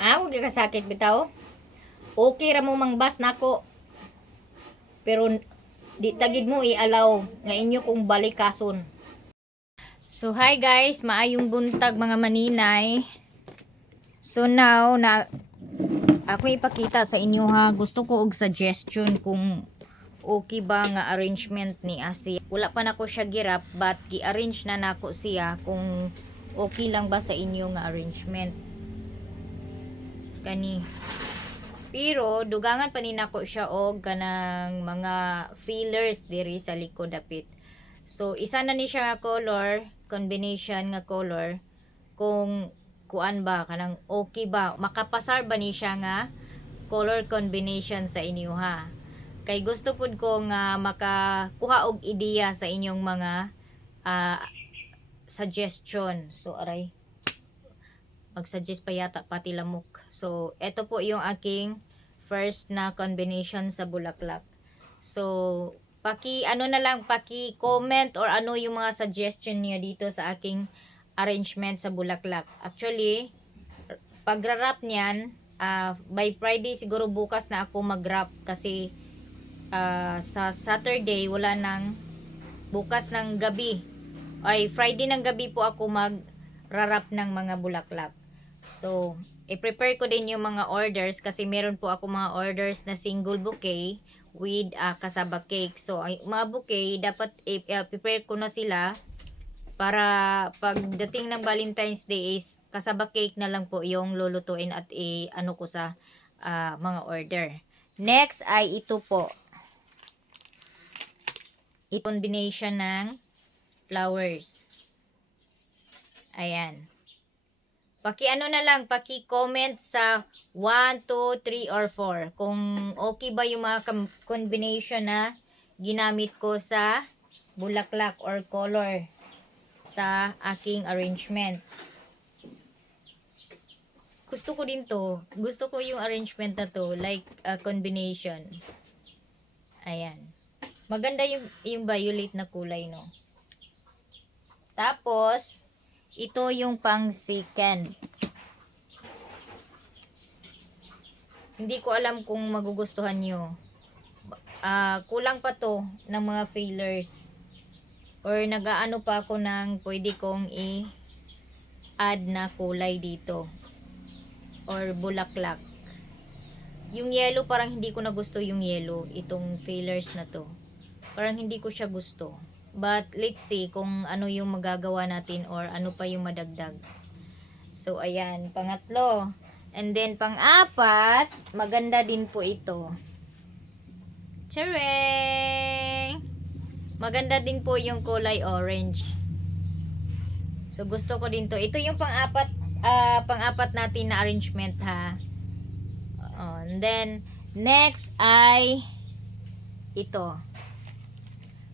Huwag ka sakit bitaw. Okay ra mo mangbas nako. Pero di tagid mo i-allow nga inyo kong balikason. So hi guys, maayong buntag mga maninay. So now na ako ipakita sa inyo ha, gusto ko og suggestion kung okay ba nga arrangement ni Asia. Wala pa nako siya girap but gi-arrange na nako siya kung okay lang ba sa inyo nga arrangement. Kani. Pero dugangan pa ni nako siya og kanang mga fillers diri sa likod dapit. So isa na ni siya nga color, combination nga color kung kuan ba kanang okay ba, makapasar ba ni siya nga color combination sa inyo ha. Kay gusto pud ko nga makakuha og ideya sa inyong mga suggestion. So aray, mag-suggest pa yata pati lamok. So eto po yung aking first na combination sa bulaklak. So ano na lang, comment or ano yung mga suggestion niyo dito sa aking arrangement sa bulaklak. Actually, pag-wrap niyan, by Friday siguro bukas na ako mag-wrap kasi sa Saturday wala nang, bukas ng gabi ay Friday ng gabi po ako mag-wrap ng mga bulaklak. So i-prepare ko din yung mga orders kasi meron po ako mga orders na single bouquet with kasaba cake. So ang mga bouquet dapat i-prepare ko na sila para pagdating ng Valentine's Day is kasaba cake na lang po yung lulutuin at ano ko sa mga order. Next ay ito po. Ito combination ng flowers. Ayan. Paki-ano na lang, paki-comment sa 1, 2, 3, or 4 kung okay ba yung mga combination na ginamit ko sa bulaklak or color sa aking arrangement. Gusto ko din to. Gusto ko yung arrangement na to, like a combination. Ayan. Maganda yung violet na kulay, no? Tapos, ito yung pang second. Hindi ko alam kung magugustuhan nyo. Kulang pa to ng mga fillers. Or nagaano pa ako ng pwede kong i-add na kulay dito. Or bulaklak. Yung yellow, parang hindi ko na gusto yung yellow. Itong fillers na to. Parang hindi ko siya gusto. But let's see kung ano yung magagawa natin or ano pa yung madagdag. So ayan, pangatlo. And then pang-apat, maganda din po ito. Tcharing! Maganda din po yung kulay orange. So gusto ko din to. Ito yung pang-apat natin na arrangement ha. And then next ay ito.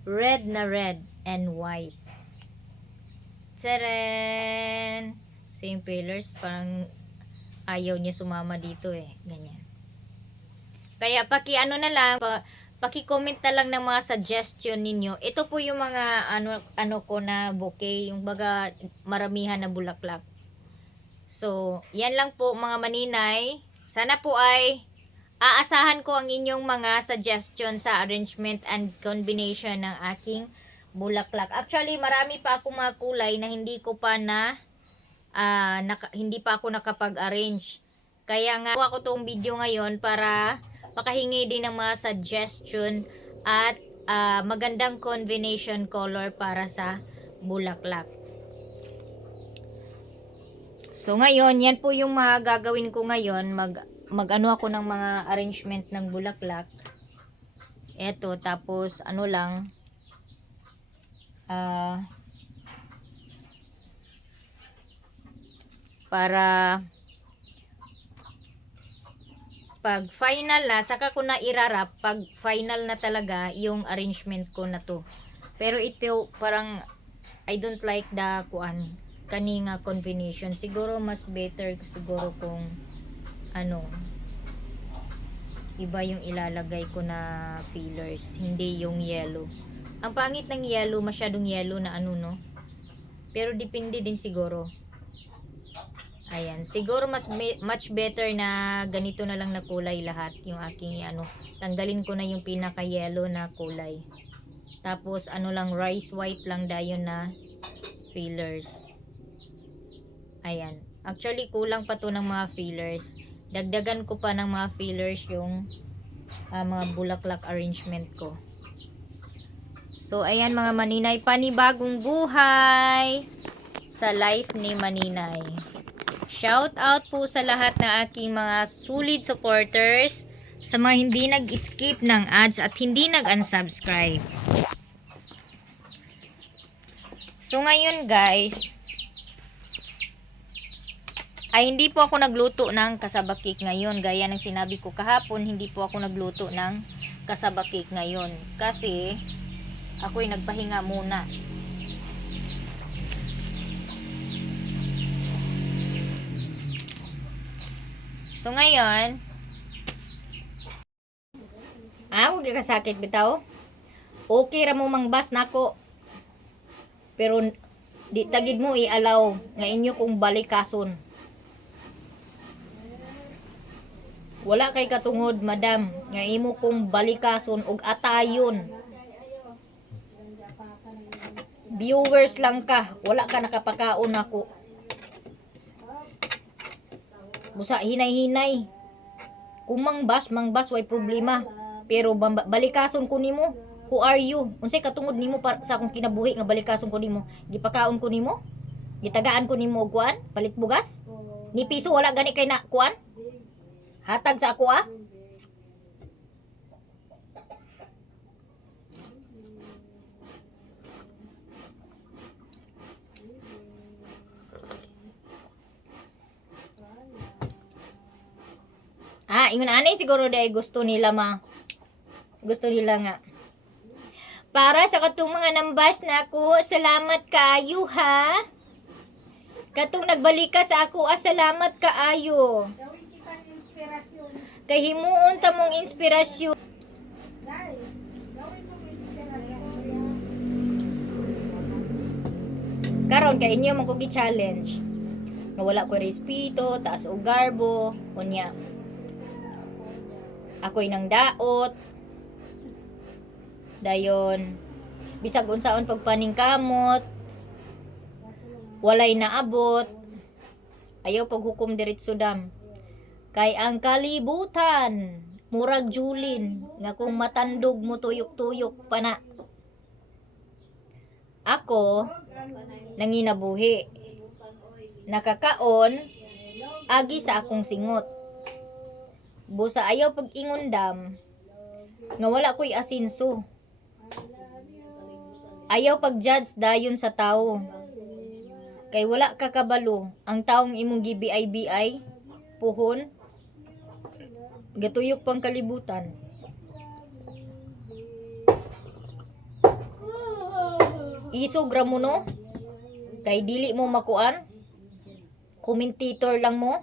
Red na red and white. Tcharan! Same pillars, parang ayaw niya sumama dito eh. Ganyan. Kaya paki-ano na lang, paki-comment na lang ng mga suggestion ninyo. Ito po yung mga ano ko na bouquet, yung baga maramihan na bulaklak. So, yan lang po mga maninay. Sana po ay aasahan ko ang inyong mga suggestion sa arrangement and combination ng aking bulaklak. Actually, marami pa akong mga kulay na hindi ko pa hindi pa ako nakapag-arrange. Kaya nga ako tong video ngayon para makahingi din ng mga suggestion at magandang combination color para sa bulaklak. So ngayon, yan po yung mga gagawin ko ngayon. Mag-ano ako ng mga arrangement ng bulaklak. Eto, tapos ano lang, para pag final na, saka ko na irarap pag final na talaga yung arrangement ko na to. Pero ito parang I don't like the kaninga combination. Siguro mas better siguro kung ano, iba yung ilalagay ko na fillers, hindi yung yellow. Ang pangit ng yellow, masyadong yellow na no. Pero depende din siguro. Ayan, siguro much better na ganito na lang na kulay lahat yung aking ano. Tanggalin ko na yung pinaka yellow na kulay. Tapos ano lang, rice white lang dayon na fillers. Ayan. Actually kulang pa to ng mga fillers. Dagdagan ko pa ng mga fillers yung mga bulaklak arrangement ko. So ayan mga maninay, panibagong buhay sa life ni Maninay. Shout out po sa lahat ng aking mga solid supporters, sa mga hindi nag-skip ng ads at hindi nag-unsubscribe. So ngayon guys, ay hindi po ako nagluto ng kasaba cake ngayon. Gaya ng sinabi ko kahapon, hindi po ako nagluto ng kasaba cake ngayon. Kasi ako'y nagpahinga muna. So ngayon, huwag ka sakit bitaw. Okay ra mo mangbas nako. Pero di tagid mo i-allow nga inyo kung balikason. Wala kay katungod, madam, nga imo kong balikason og atayon. Viewers lang ka, wala ka nakapakaon ako. Busa hinay-hinay. Kung mangbas way problema. Pero balikason ko nimo. Who are you? Unsay katungod nimo sa akong kinabuhi nga balikason ko nimo? Gipakaon ko nimo? Gitagaan ko nimo og kuan? Palit bugas? Ni piso wala gani kay na kuan? Hatag sa ako ingon anay siguro dai gusto nila gusto nila nga. Para sa katong mga nambas na ako, salamat kaayo ha. Katong nagbalik ka sa ako, salamat kaayo. Gawin kitang inspirasyon. Kay himuon ta mong inspirasyon. Dai, gawin mo inspirasyon. Karon kay inyo man ko gi-challenge. Nga wala ko respeto, taas og garbo, unya. Ako'y nang daot. Dayon bisag unsaon pagpaningkamot, walay naabot. Ayaw paghukom diretso dam. Kay ang kalibutan murag julin nga kung matandog mo tuyok-tuyok pa na. Ako nanginabuhi. Nakakaon agi sa akong singot. Busa ayaw pag-ingon dam nga wala ko'y asinso. Ayaw pag-judge dayon sa tao. Kay wala ka kabalo ang taong imong gibiay-biay, puhon, gatuyok pang kalibutan. Isog ra mo no? Kay dili mo makuan. Commentator lang mo.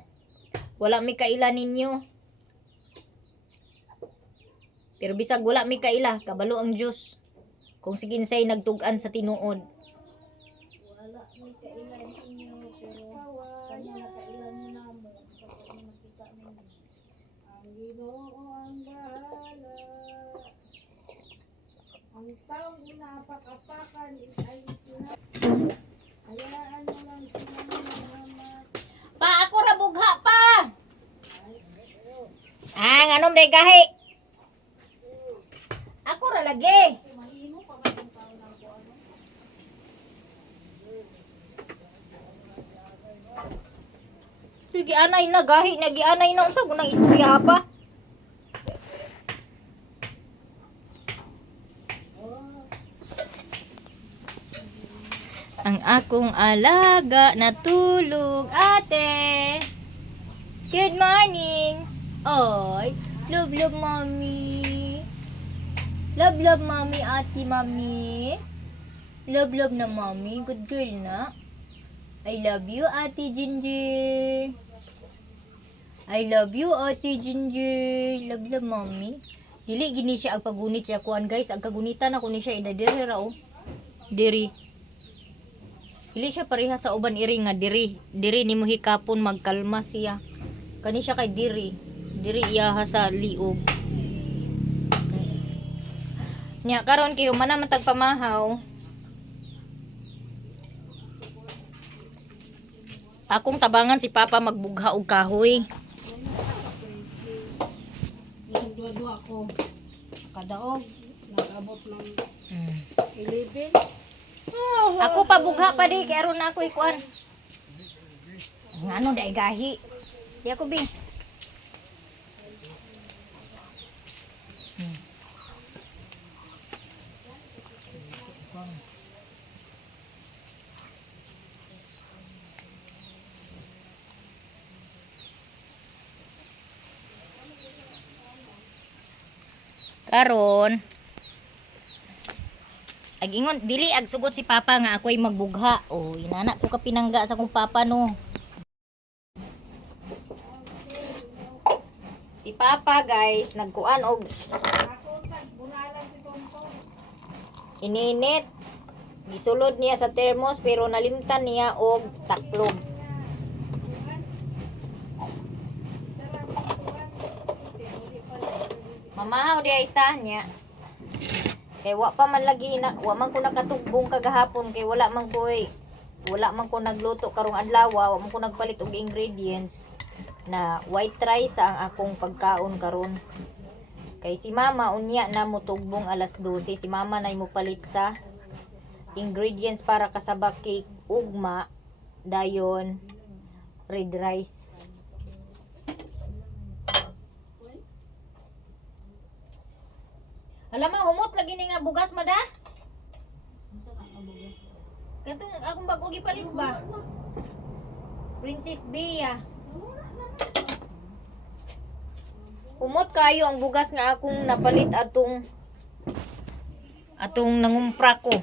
Wala may kaila ninyo. Pero bisag wala may kaila, kabalo ang Diyos. Kung si kinsay nagtugan sa tinuod. Wala may kailan inyo, pero kanya nakailan mo namo sa kanya makita ninyo. Ang Ginoo ang bahala. Ang taong inaapak-apakan ay hayaan mo lang sila mga Pa, ako ra bugha pa. Nganom day gahi. Ako ra lagi. mahimo pa ba yung taon ng ko ano? Sige anay na gahi, nagianay na unsa gunang istorya pa. Ang akong alaga natulog, ate. Good morning. Oy, love mommy. Love mommy, ate mommy. Love na mommy, good girl na. I love you, ate Ginger. I love you, ate Ginger. Love mommy. Dili gini siya ang pagunit siya kuan guys, ang kagunitan ako ni siya idadiri ra oh. Diri. Dili siya pareha sa uban iri nga diri nimo hikapon magkalma siya. Kani siya kay diri iya sa liog. Nya karon kay humana man tagpamahaw. Akong tabangan si Papa magbugha og kahoy. Dua-dua ko. Kadaog. Nag-abot ng 11. Ako pa bugha pa di kay aron na ako ikuan. Ngano dai gahi. Di ako bi. Karon agingon dili ag sugot si Papa nga ako'y magbugha. Oh, inana ko ka pinangga sa kong Papa no. Si Papa guys nagkuan og ininit. Gisulod niya sa thermos pero nalimtan niya og taklog. Mamahaw di ay ta niya. Kay wa pa man lagi na, wa man ko nakatugbong kagahapon kay wala man ko nagluto karong adlaw, wa man ko nagpalit og ingredients na white rice ang akong pagkaon karon. Kay si Mama unya na mutugbong alas 12, si Mama na mo palit sa ingredients para kasabak cake ugma dayon red rice. Alam mo, humot lagi ni nga bugas mada. Katong akong bago gipalit ba? Princess Bea. Humot kayo ang bugas nga akong napalit atong nangumpra ko.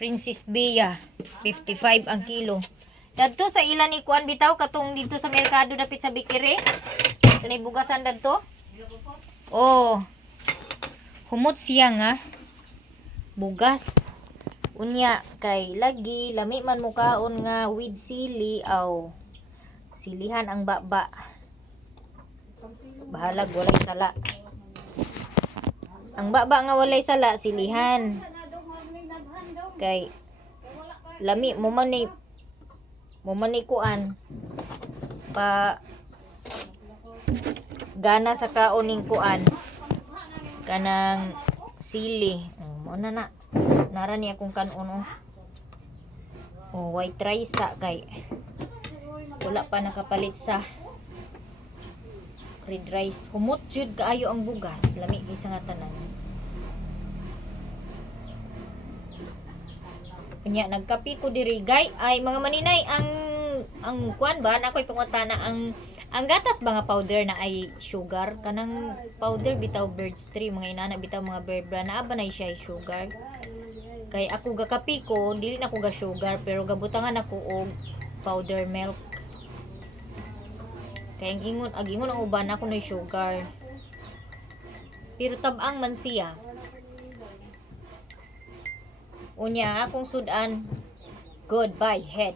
Princess Bea, 55 ang kilo. Dadto sa ilan ni kuan bitaw katong dito sa merkado dapit sa Bikire. Tunay bugasan dadto? Oh. Humot siya nga bugas unya kay lagi lami man mo kaon nga with sili aw silihan ang baba bahalag walay sala ang baba nga walay sala silihan kay lami mo man ni kuan pa gana sa kaon ning kuan kanang sili. Mo na nara ni akong kanon. White rice sa kay wala pa nakapalit sa red rice. Humot jud kaayo ang bugas, lami gisa nga tanan. Kunya nagkapi ko diri gay ay mga maninay ang kuan ba na ko'y pangutana ang gatas ba nga powder na ay sugar kanang powder bitaw Birds 3 mga inana bitaw mga bear brand naa ba na siya ay sugar kay ako gakapi ko dili na ko ga sugar pero gabutangan ako og powder milk kay ang ingon ang uban ako na sugar pero tabang man siya unya akong sudan goodbye head.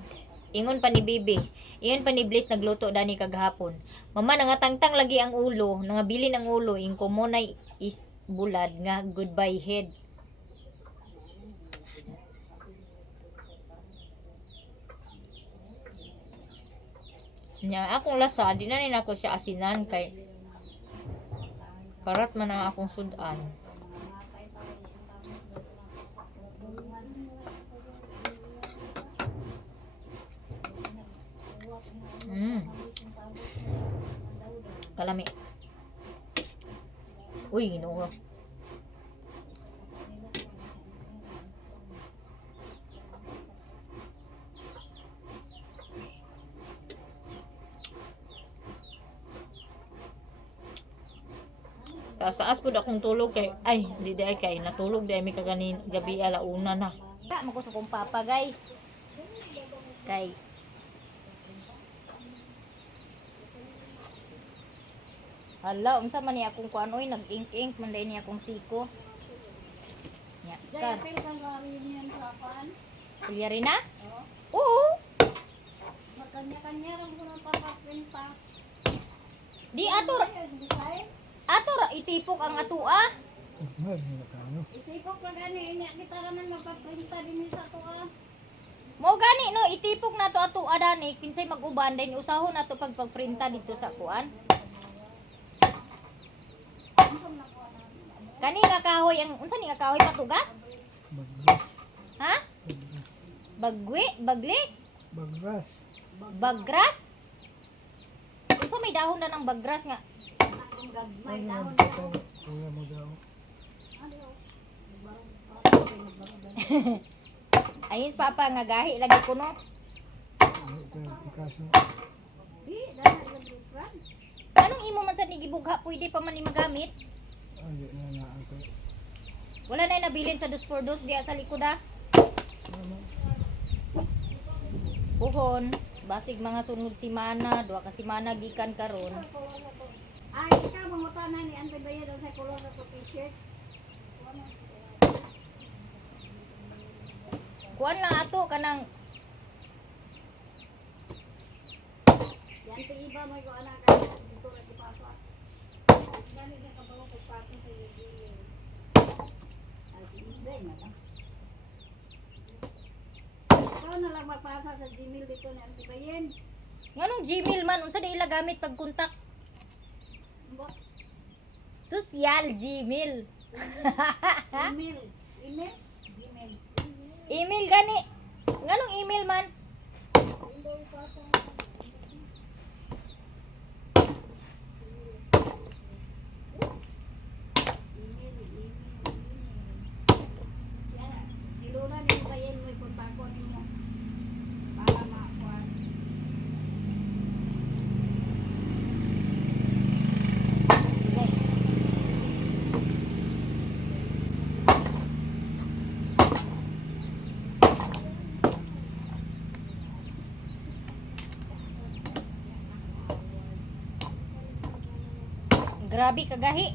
Ingon pa ni Bibi. Ingon pa ni Bliss nagluto dani kagahapon. Mama nangatangtang lagi ang ulo, nangabilin ang ulo, ingko mo na is bulad nga goodbye head. Nya akong lasa, di na rin ako siya asinan kay parat man ang akong sudan. Kalami. Uy, ginoo. Taas-taas po akong tulog kay ay di day kay natulog day mi kaganin gabi alauna na. Ka mo ko sa kong Papa guys. Kay hala, unsa man ni akong kuanoy nag-ink-ink man day ni akong siko. Nya, Dahil kang gawin yan sa pan. Clear na? Oo. Oo. Magkanya-kanya lang ko ng papaprint pa. Di ato Design. ato ra itipok ang atua. Isipok lang gani. Inya kita raman magpaprinta din sa toa. Mo gani no itipok na to atua dani kinsay mag-uban din usahon nato pagpagprinta dito sa kuan. Kani nga kahoy ang unsa ni nga kahoy patugas? Ha? Bagwi, baglis, Bagras. bagras. Unsa may dahon na ng bagras nga? Ang gagmay Ano dahon yan? niya. Kuya mo daw. Ano? Ayun papa nga gahi lagi ko no. Ikaso. Di, dahil nag-brand. Anong imo man sa nigibugha pwede pa man ni magamit? Ay, na ako. Wala na nabilin sa 2x2 diya sa likod ah. Ano? Puhon, basig mga sunod simana, duha ka simana gikan karon. Ay, ikaw mangutana ni Ante Bayan doon sa kulong na to t-shirt. Kuan lang ato kanang Yan ti iba mo ko anak ka dito ra ipasok. Gani na kabaw ko pati sa iyo. Ay, sige na ba? Ikaw na lang magpasa sa Gmail dito ni Ante Bayan. nganong Gmail man unsa di ila gamit pag kontak? Mbot, Social Gmail. email. Email? Gmail. Email gani. Nganong email man? Yan, si Lola ni Bayan mo kontakon nimo para makuan. Grabe kagahi.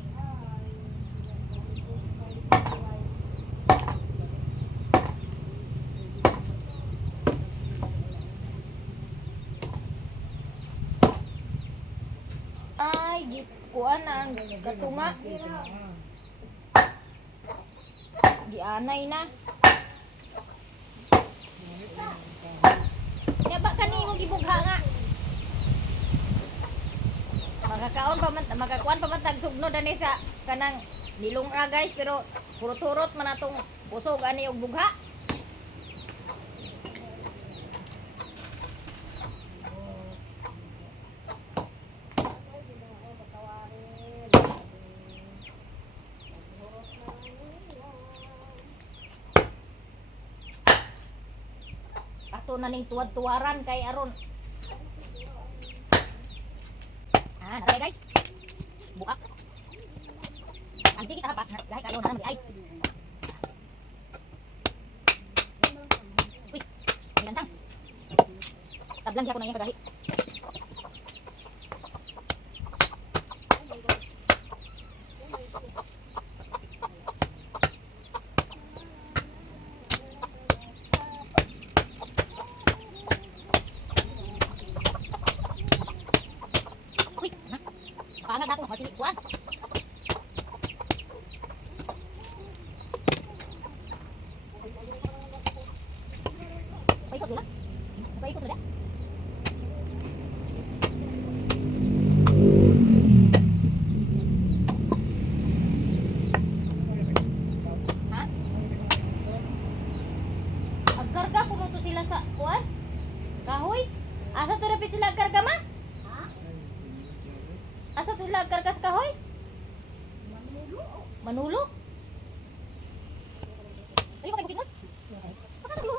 Ay, kuan na ang katunga. Gianay na. Nya ba kani mo gibugha nga? Makakaon pa man makakuan pa man tag sugno dani sa kanang nilunga guys pero puro-turot man atong usog ani og bugha. Ato na ning tuwad-tuwaran kay aron. Ah, natay guys. Bukas. Ang sige ta pa, gahi kayo na ay. Uy, may lansang. Tablang siya ko na yung kagahi. Uy, ha? Paangag na ako, matili kuan. Paikot sila. Paikot sila. Ha? Agkarga kuno to sila sa kuan? Kahoy? Asa to rapid sila agkarga ma? Ha? Asa to sila agkarga sa kahoy? Manulo. Manulo? Ayo ka bukid mo? Pakata siguro.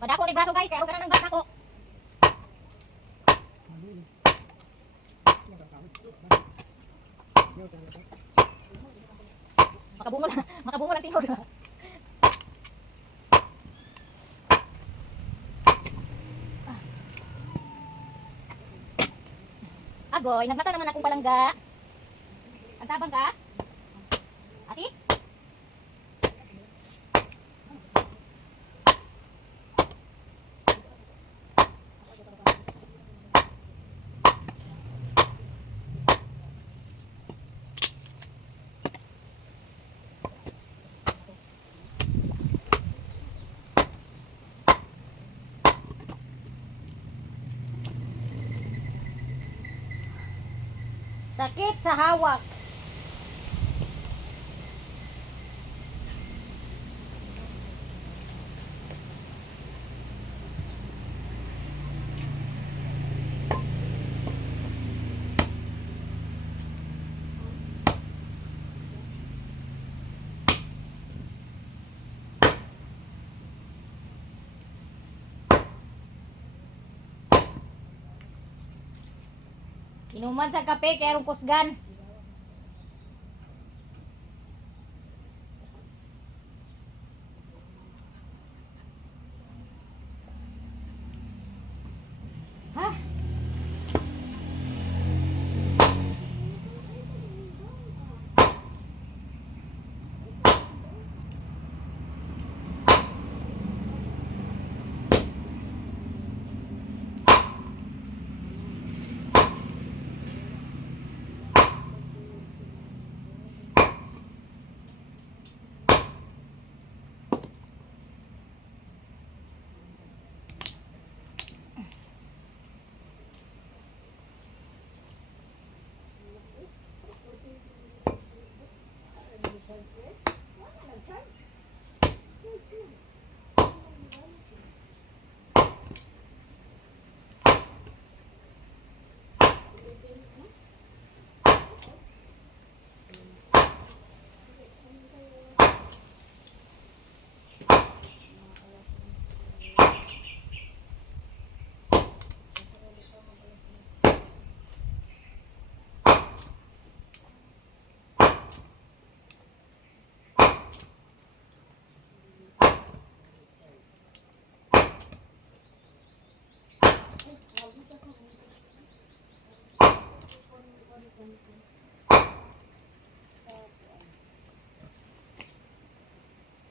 Madako ni braso guys, kaya ka na ng bata ko. Makabungol ang tingog. Agoy, nagmata naman akong palangga. Tabang ka? Ati? Sakit sa hawak. Inuman sa kape kaya rong kusgan. Ha?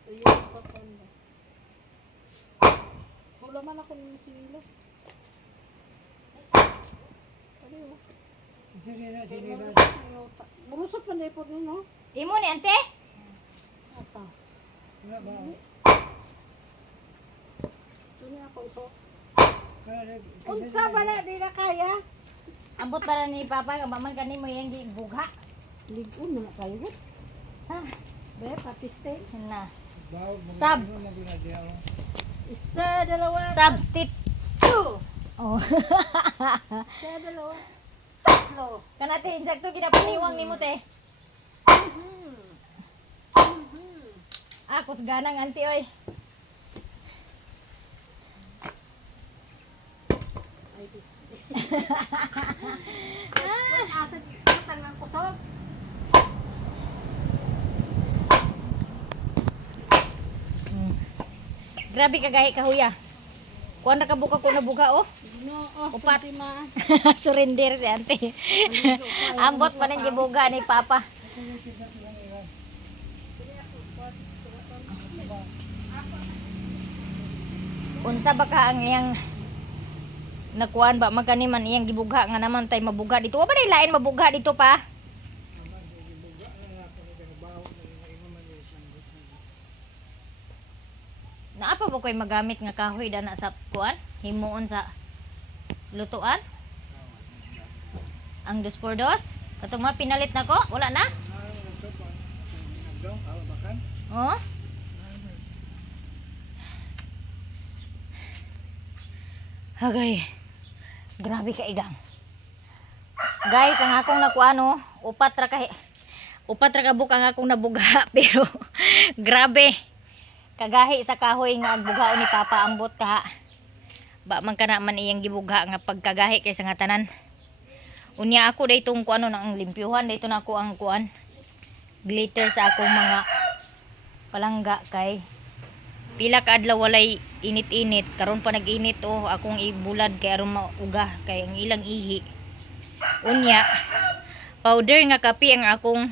Tuyo sa panda. Wala man ako ng sinilas. Ano yun? Sige na, sige na. Bulusot pa na ipod nun, no? Imo ni ante? Asa? Wala ba? Ito niya ako ito. Kaya, Unsa ba na, di na kaya? Ambot para ni Papa nga maman kanimo yang gibugha. Ligon mo na kayo. Ha? Be, patiste. Na. bawo, Sab. Isa, dalawa. Substitute. Two. Oh. Isa, dalawa. Tatlo. Kanate insakto ginapaniwang nimo te. Ah, kusganang anti oy. Ay, dis. Asa tang ng kusog. Grabe kagahi kahuya. Kuan ra ka buka ko na buga oh. Ginoo, Upat. santima. Surrender si ante. Ambot pa ning gibuga ni Papa. Unsa ba ka ang iyang nakuan ba magkaniman iyang gibuga nga naman tay mabuga dito. Wa ba day lain mabuga dito pa? Naapa ba koy magamit nga kahoy dana sa kuan? Himuon sa lutuan? Ang 2x2? Katong mga pinalit na ko? Wala na? Oh? Hagay. Grabe ka igang. Guys, ang akong nakuano, upat ra ka buka ang akong nabuga pero grabe. Kagahi sa kahoy nga agbugaon ni Papa ambot ka. Ba man kana man iyang gibuga nga pagkagahi kay sa nga tanan. Unya ako daytong kuano nang limpyuhan dayto na ako ang kuan. Glitter sa akong mga palangga kay pila ka adlaw walay init-init karon pa nag-init oh akong ibulad kay aron mauga kay ang ilang ihi. Unya powder nga kape ang akong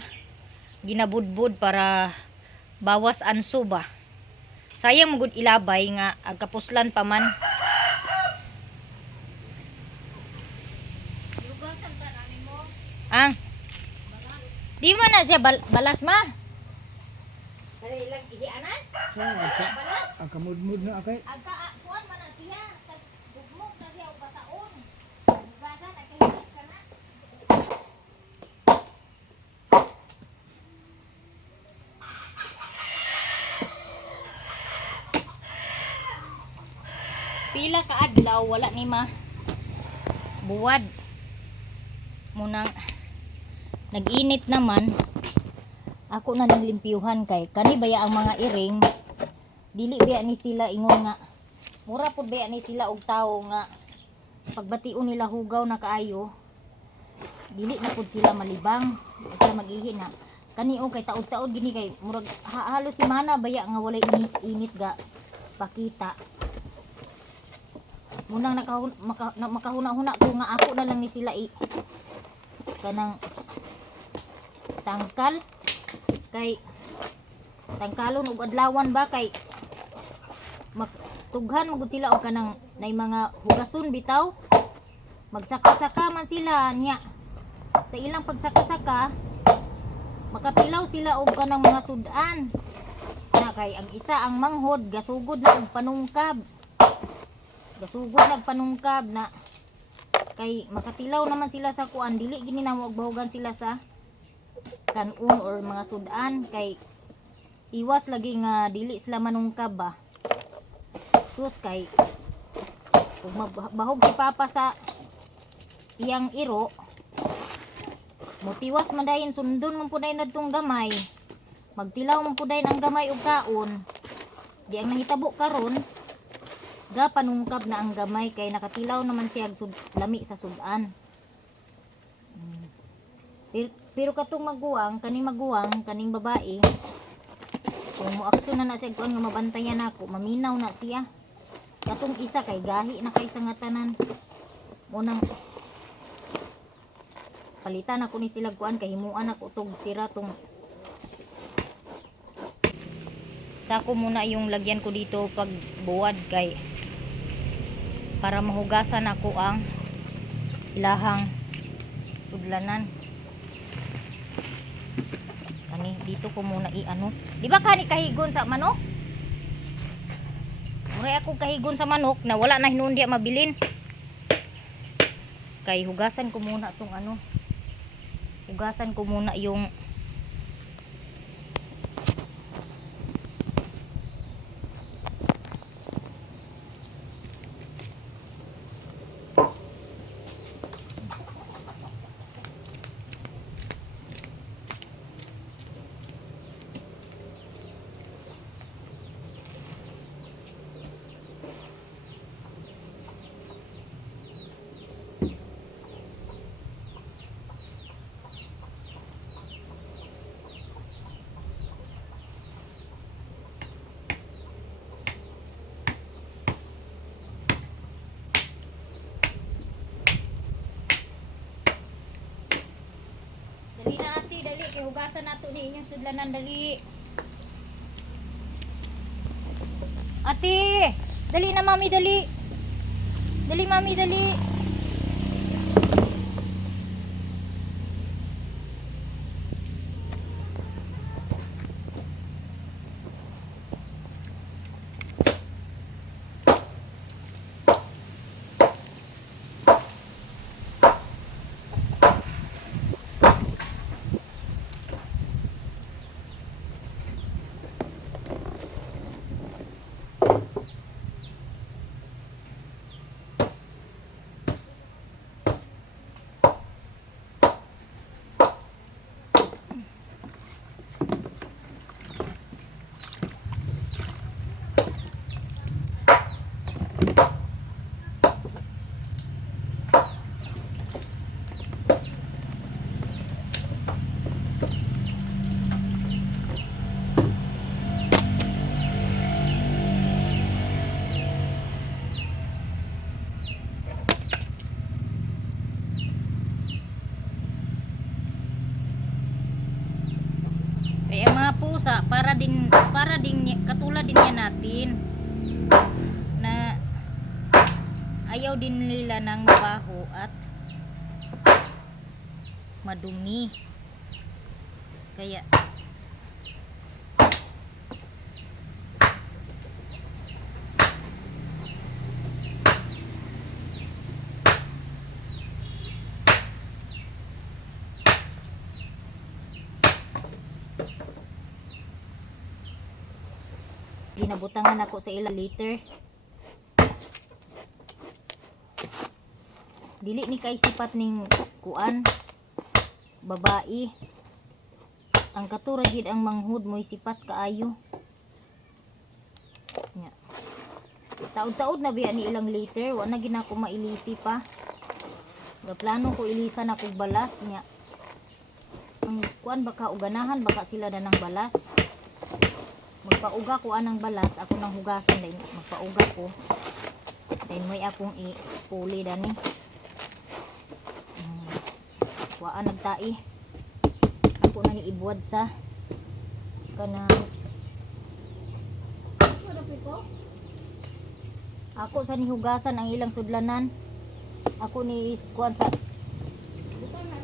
ginabudbud para bawas anso ba. Sayang mo gud ilabay nga agkapuslan pa man. Yugasan ka namin mo. Ang di man na siya balas ma. Kaya ilang ihianan? So, agka, Balas. agkamudmud na akay. Agka kuan man na siya. Gugmok na siya og basaon. Hugasan at kahilas ka na. Pila ka adlaw wala ni ma buwad. Munang nag-init naman. Ako na lang limpyuhan kay kani baya ang mga iring dili baya ni sila ingon nga mura pud baya ni sila og tawo nga pagbation nila hugaw na kaayo dili na pud sila malibang sila mag-ihi na kani og kay taod-taod gini kay murag halos si mana baya nga walay init ga pakita munang makahuna-huna ko nga ako na lang ni sila kanang tangkal kay tangkalon ug adlawan ba kay tughan magud sila og kanang nay mga hugason bitaw magsaka-saka man sila niya sa ilang pagsaka-saka makatilaw sila og kanang mga sudan na kay ang isa ang manghod gasugod na og panungkab na kay makatilaw naman sila sa kuan dili gini na mo og bahugan sila sa kanon or mga sudan kay iwas lagi nga dili sila manungkab ba sus kay kung bahog si papa sa iyang iro motiwas man dayon sundon man puday nadtong gamay magtilaw man puday ang gamay og kaon di ang nahitabo karon ga panungkab na ang gamay kay nakatilaw naman siya lami sa sudan. Pero katong kaning babae kung muakso na siya kuan nga mabantayan ako maminaw na siya katong isa kay gahi na kay nga tanan munang palitan ako ni sila kuan kay himuan ako tog sira tong sako muna yung lagyan ko dito pag buwad kay para mahugasan ako ang ilahang sudlanan. Kani dito ko muna i-ano. Di ba kani kahigon sa manok? Mura ako kahigon sa manok na wala na hinuon diya mabilin. Kay hugasan ko muna tong ano. Hugasan ko muna yung dali na ati, dali. Kaya hugasan nato ni inyong sudlanan, dali. Ati, dali na mami, dali. Dali mami, dali. ayaw din nila ng mabaho at madumi. Kaya ginabutangan ako sa ilang liter. Dili ni kay sipat ning kuan babae. Ang katura gid ang manghud mo'y sipat kaayo. Nya. Taud-taud na biya ni ilang liter, wa na gid ako mailisi pa. Gaplano ko ilisan ako balas nya. Ang kuan baka uganahan baka sila na ng balas. Magpauga ko anang balas, ako nang hugasan din. Magpauga ko. Then may akong ipuli dani. Waan nagtai. Ako na ni ibuwad sa kanang ako sa nihugasan ang ilang sudlanan. Ako ni kuan sa Bukan na